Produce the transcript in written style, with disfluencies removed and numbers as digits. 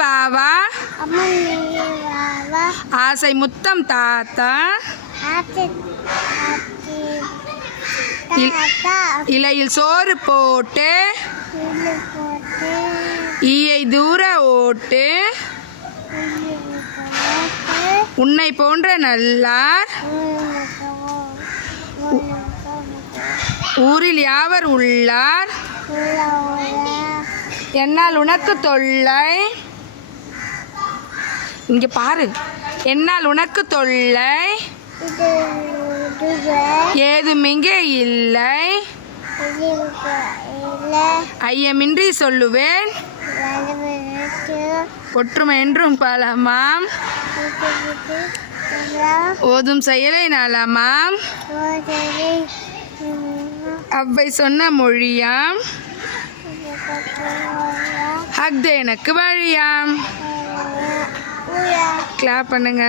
வாவா ஆசை முத்தம் தாத்தா இலையில் சோறு போட்டு ஈயை தூர ஓட்டு உன்னை போன்ற நல்லார் ஊரில் யாவர் உள்ளார் என்னால் உனக்கு தொல்லை இங்கே பாரு என்னால் உனக்கு தொல்லை ஏதும் இங்கே இல்லை ஐயமின்றி சொல்லுவேன் ஒற்றுமை என்றும் பலமாம் ஓதும் செயலை நலமாம் அவ்வை சொன்ன மொழியாம் அஃது எனக்கு வழியாம். கிளாப் பண்ணுங்க.